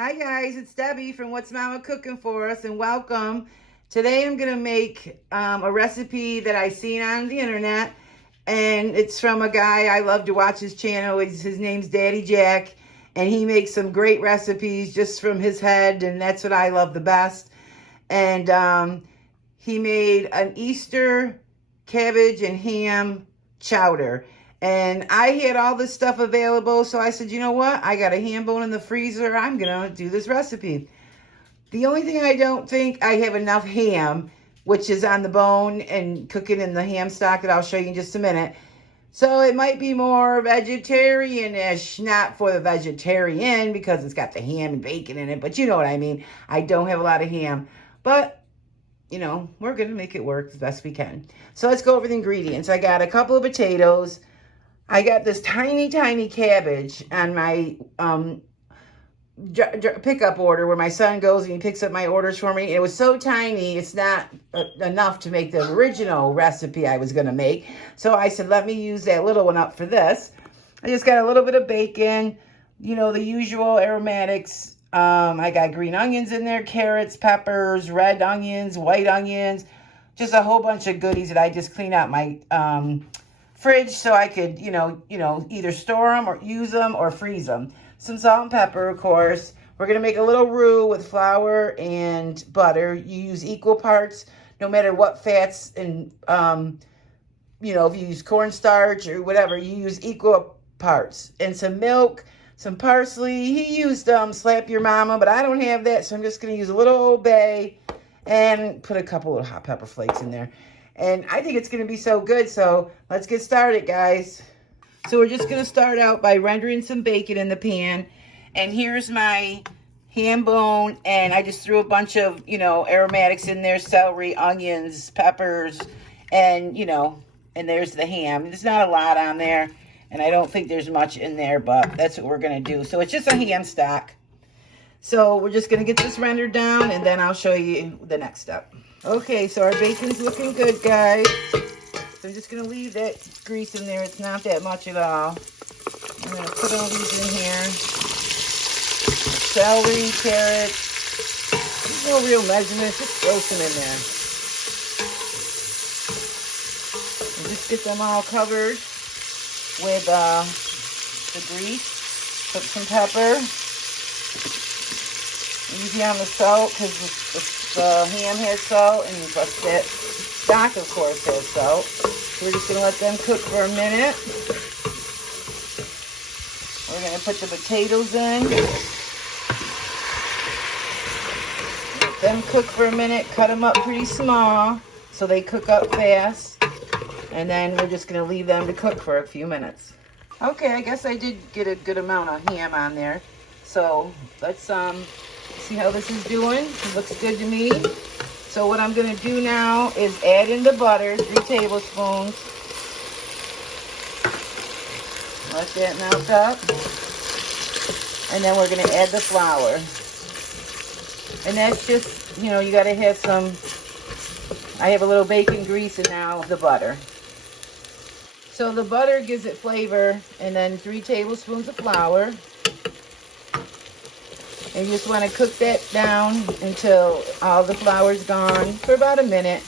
Hi guys, it's Debbie from What's Mama Cooking For Us, and welcome. Today I'm going to make a recipe that I seen on the internet, and it's from a guy I love to watch his channel. His name's Daddy Jack, and he makes some great recipes just from his head, and that's what I love the best. And he made an Easter cabbage and ham chowder. And I had all this stuff available, so I said, you know what? I got a ham bone in the freezer. I'm going to do this recipe. The only thing I don't think I have enough ham, which is on the bone and cooking in the ham stock that I'll show you in just a minute. So it might be more vegetarian-ish, not for the vegetarian because it's got the ham and bacon in it, but you know what I mean. I don't have a lot of ham, but you know, we're going to make it work as best we can. So let's go over the ingredients. I got a couple of potatoes. I got this tiny cabbage on my pickup order where my son goes and he picks up my orders for me. It was so tiny, it's not enough to make the original recipe I was going to make. So I said, let me use that little one up for this. I just got a little bit of bacon, you know, the usual aromatics. I got green onions in there, carrots, peppers, red onions, white onions, just a whole bunch of goodies that I just cleaned out my fridge so I could, you know, either store them or use them or freeze them. Some salt and pepper, of course. We're going to make a little roux with flour and butter. You use equal parts, no matter what fats and, you know, if you use cornstarch or whatever, you use equal parts. And some milk, some parsley. He used Slap Your Mama, but I don't have that, so I'm just going to use a little Old Bay and put a couple of hot pepper flakes in there. And I think it's going to be so good, so let's get started, guys. So we're just going to start out by rendering some bacon in the pan. And here's my ham bone, and I just threw a bunch of, you know, aromatics in there, celery, onions, peppers, and, you know, and there's the ham. There's not a lot on there, and I don't think there's much in there, but that's what we're going to do. So it's just a ham stock. So we're just going to get this rendered down, and then I'll show you the next step. Okay, so our bacon's looking good, guys. So I'm just going to leave that grease in there. It's not that much at all. I'm going to put all these in here. Celery, carrots. There's no real measurements. Just throw some in there. And just get them all covered with the grease. Put some pepper. Easy on the salt because the ham has salt, and plus that stock, of course, has salt. So we're just going to let them cook for a minute. We're going to put the potatoes in. Let them cook for a minute. Cut them up pretty small so they cook up fast. And then we're just going to leave them to cook for a few minutes. Okay, I guess I did get a good amount of ham on there. So let's see how this is doing. It looks good to me. So what I'm going to do now is add in the butter, 3 tablespoons. Let that melt up. And then we're going to add the flour. And that's just, you know, you got to have some, I have a little bacon grease and now the butter. So the butter gives it flavor, and then 3 tablespoons of flour. And you just want to cook that down until all the flour's gone for about a minute.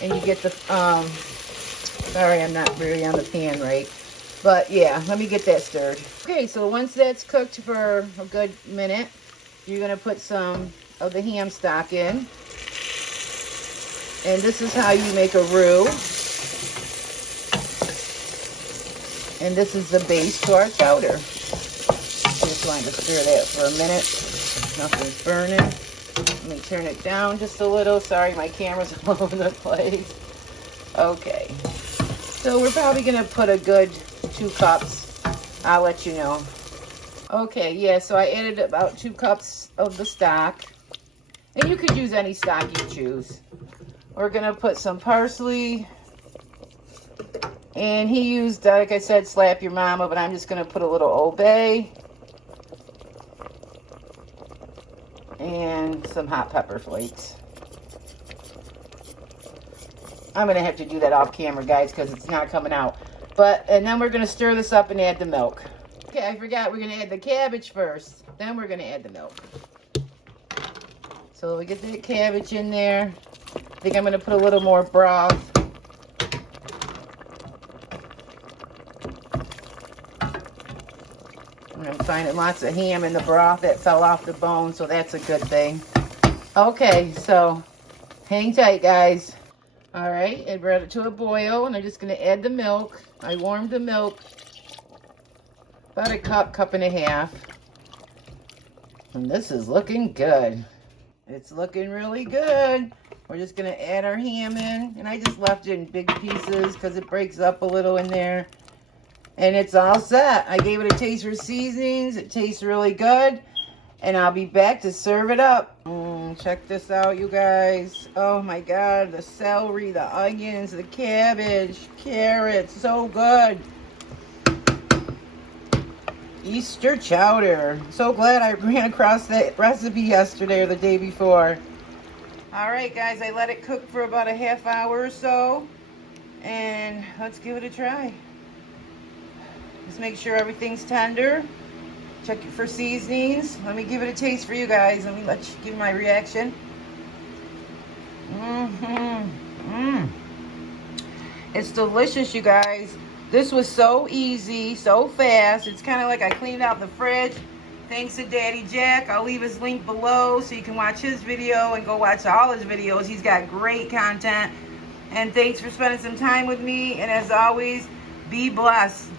And you get the, sorry, I'm not really on the pan right. But yeah, let me get that stirred. Okay, so once that's cooked for a good minute, you're going to put some of the ham stock in. And this is how you make a roux. And this is the base to our chowder. Just wanted to stir that for a minute. Nothing's burning. Let me turn it down just a little. Sorry, my camera's all over the place. Okay. So we're probably going to put a good 2 cups. I'll let you know. Okay, yeah, so I added about 2 cups of the stock. And you could use any stock you choose. We're going to put some parsley. And he used, like I said, Slap Your Mama, but I'm just going to put a little Old Bay. And some hot pepper flakes. I'm going to have to do that off camera, guys, because it's not coming out. And then we're going to stir this up and add the milk. Okay, I forgot we're going to add the cabbage first. Then we're going to add the milk. So we get the cabbage in there. I think I'm going to put a little more broth. And I'm finding lots of ham in the broth that fell off the bone, so that's a good thing. Okay, so hang tight, guys. All right, I brought it to a boil, and I'm just going to add the milk. I warmed the milk about a cup and a half. And this is looking good. It's looking really good. We're just going to add our ham in. And I just left it in big pieces because it breaks up a little in there. And it's all set. I gave it a taste for seasonings. It tastes really good. And I'll be back to serve it up. Check this out, you guys. Oh my God. The celery, the onions, the cabbage, carrots. So good. Easter chowder. So glad I ran across that recipe yesterday or the day before. All right, guys, I let it cook for about a half hour or so, and let's give it a try. Just make sure everything's tender. Check it for seasonings. Let me give it a taste for you guys. Let me give my reaction. It's delicious, you guys. This was so easy, so fast. It's kind of like I cleaned out the fridge. Thanks to Daddy Jack. I'll leave his link below so you can watch his video and go watch all his videos. He's got great content. And thanks for spending some time with me. And as always, be blessed.